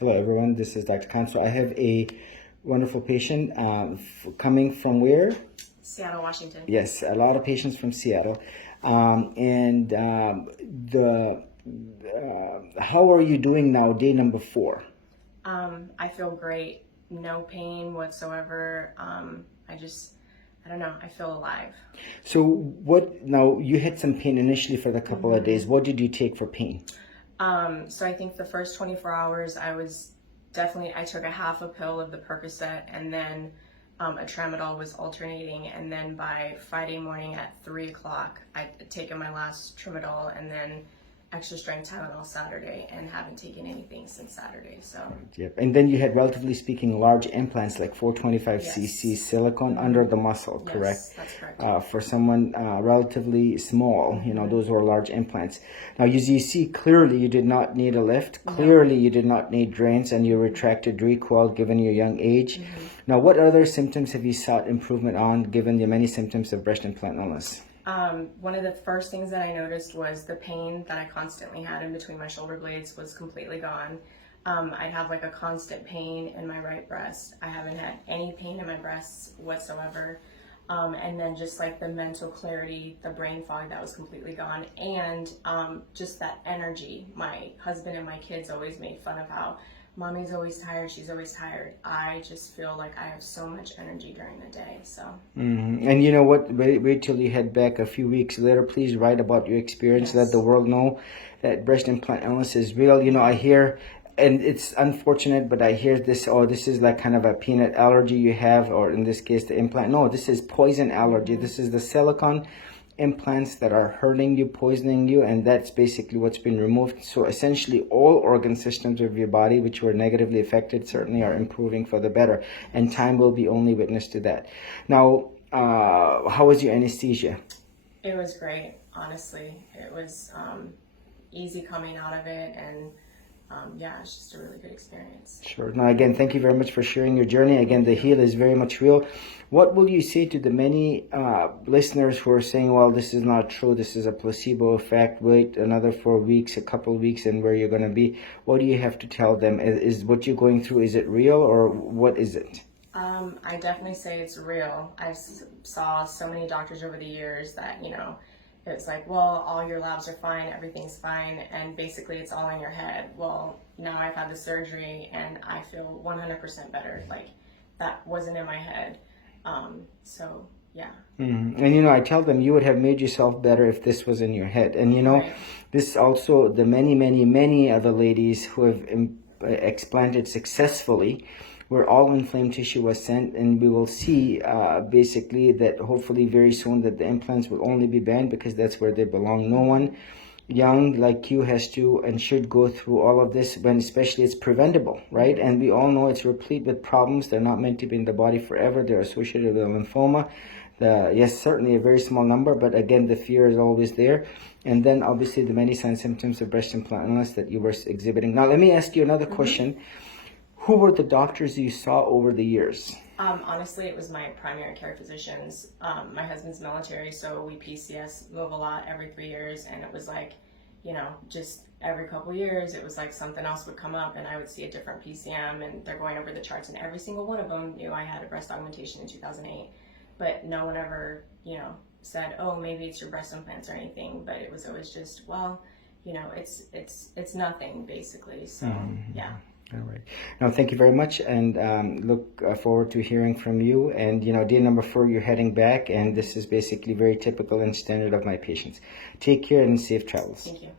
Hello, everyone. This is Dr. Khan. So I have a wonderful patient coming from where? Seattle, Washington. Yes, a lot of patients from Seattle. How are you doing now, day number 4? I feel great. No pain whatsoever. I don't know, I feel alive. So now you had some pain initially for the couple of days. What did you take for pain? So I think the first 24 hours I took a half a pill of the Percocet, and then a tramadol was alternating, and then by Friday morning at 3 o'clock, I'd taken my last tramadol, and then extra strength Tylenol Saturday, and haven't taken anything since Saturday. So Yep. And then you had, relatively speaking, large implants, like 425 cc silicone under the muscle, correct? Yes, that's correct. For someone relatively small, those were large implants. Now, as you see, clearly you did not need a lift. Clearly you did not need drains, and you retracted recoil given your young age. Now, what other symptoms have you sought improvement on given the many symptoms of breast implant illness? One of the first things that I noticed was the pain that I constantly had in between my shoulder blades was completely gone. I'd have like a constant pain in my right breast. I haven't had any pain in my breasts whatsoever. And then just like the mental clarity, the brain fog, that was completely gone. And just that energy. My husband and my kids always made fun of how Mommy's always tired, she's always tired. I just feel like I have so much energy during the day, so. And you know what, wait till you head back a few weeks later. Please write about your experience. Let the world know that breast implant illness is real. I hear, and it's unfortunate, but I hear this, this is like kind of a peanut allergy you have, or in this case, the implant. No, this is poison allergy. This is the silicone implants that are hurting you, poisoning you, and that's basically what's been removed. So essentially all organ systems of your body which were negatively affected certainly are improving for the better, and time will be only witness to that. Now, how was your anesthesia? It was great, honestly. It was easy coming out of it, and it's just a really good experience. Sure. Now, again, thank you very much for sharing your journey. Again, the heal is very much real. What will you say to the many listeners who are saying, well, this is not true, this is a placebo effect, wait another 4 weeks, a couple of weeks, and where you're going to be? What do you have to tell them? Is what you're going through, is it real, or what is it? I definitely say it's real. I saw so many doctors over the years that, it's like, well, all your labs are fine, everything's fine, and basically it's all in your head. Well, now I've had the surgery and I feel 100% better. Like, that wasn't in my head. So, yeah. And, I tell them you would have made yourself better if this was in your head. And, Right. this also, the many, many, many other ladies who have explanted successfully, where all inflamed tissue was sent, and we will see basically that hopefully very soon that the implants will only be banned because that's where they belong. No one young like you has to and should go through all of this, when especially it's preventable, right? And we all know it's replete with problems. They're not meant to be in the body forever. They're associated with lymphoma. Yes, certainly a very small number, but again, the fear is always there. And then obviously the many signs and symptoms of breast implant illness that you were exhibiting. Now, let me ask you another question. Who were the doctors you saw over the years? Honestly, it was my primary care physicians. My husband's military, so we PCS move a lot every 3 years, and it was like, just every couple years, it was like something else would come up, and I would see a different PCM, and they're going over the charts, and every single one of them knew I had a breast augmentation in 2008, but no one ever, said, oh, maybe it's your breast implants or anything, but it was always just, well, it's nothing, basically, so, yeah. All right. Now, thank you very much, and look forward to hearing from you. And, day number 4, you're heading back, and this is basically very typical and standard of my patients. Take care and safe travels. Thank you.